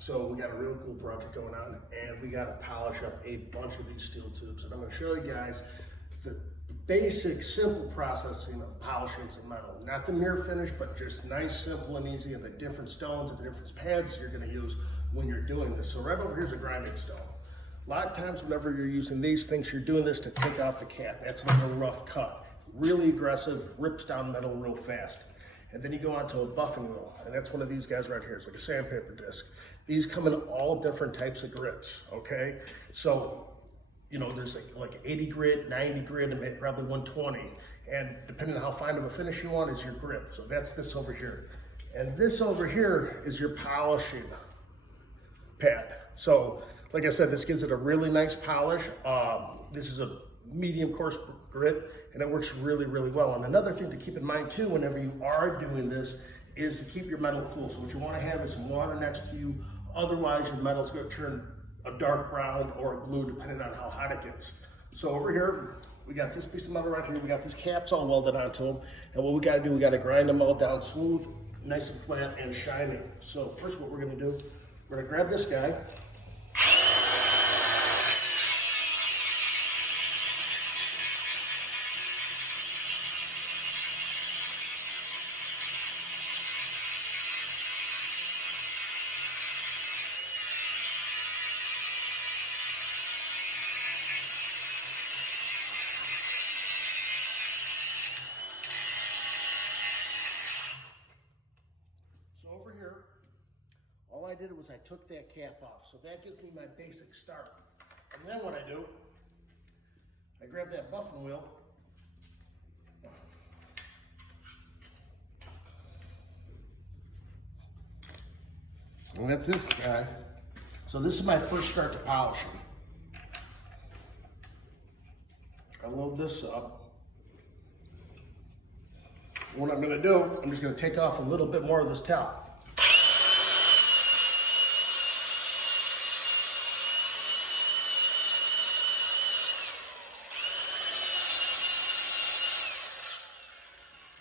So we got a real cool project going on, and we got to polish up a bunch of these steel tubes. And I'm going to show you guys the basic, simple processing of polishing some metal. Not the mirror finish, but just nice, simple, and easy, and the different stones and the different pads you're going to use when you're doing this. So right over here is a grinding stone. A lot of times whenever you're using these things, you're doing this to take off the cap. That's like a rough cut. Really aggressive, rips down metal real fast. And then you go onto a buffing wheel, and that's one of these guys right here. It's like a sandpaper disc. These come in all different types of grits, okay? So, you know, there's like 80 grit, 90 grit, and probably 120. And depending on how fine of a finish you want is your grit. So that's this over here. And this over here is your polishing pad. So, like I said, this gives it a really nice polish. This is a medium coarse grit, and it works really, really well. And another thing to keep in mind too, whenever you are doing this, is to keep your metal cool. So what you want to have is some water next to you. Otherwise, your metal's going to turn a dark brown or a blue, depending on how hot it gets. So over here, we got this piece of metal right here. We got these caps all welded onto them. And what we got to do, we got to grind them all down smooth, nice and flat and shiny. So first, what we're going to do, we're going to grab this guy. Over here, all I did was I took that cap off. So that gives me my basic start. And then what I do, I grab that buffing wheel, and that's this guy. So this is my first start to polishing. I load this up. What I'm going to do, I'm just going to take off a little bit more of this towel.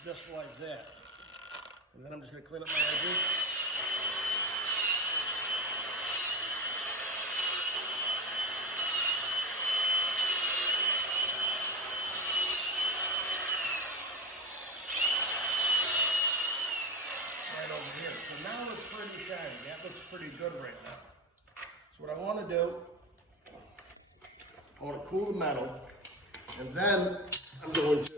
Just like that. And then I'm just going to clean up my edges. Right over here. So now it's pretty shiny. That looks pretty good right now. So what I want to do, I want to cool the metal, and then I'm going to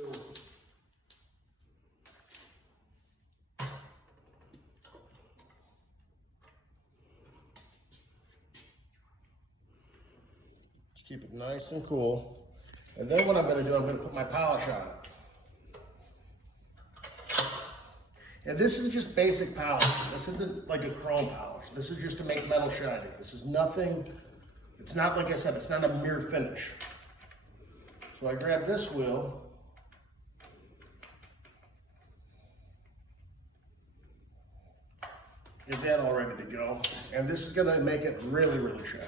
keep it nice and cool. And then what I'm going to do, I'm going to put my polish on it. And this is just basic polish. This isn't like a chrome polish. This is just to make metal shiny. This is nothing, it's not, like I said, it's not a mirror finish. So I grab this wheel. Get that all ready to go. And this is going to make it really, really shiny.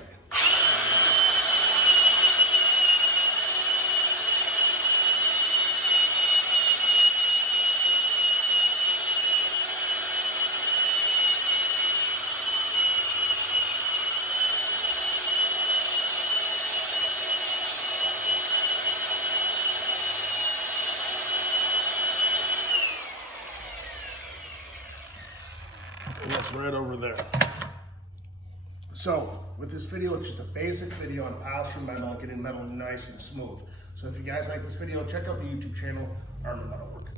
And that's right over there. So with this video, it's just a basic video on polishing metal and getting metal nice and smooth. So if you guys like this video, check out the YouTube channel, Armor Metalwork.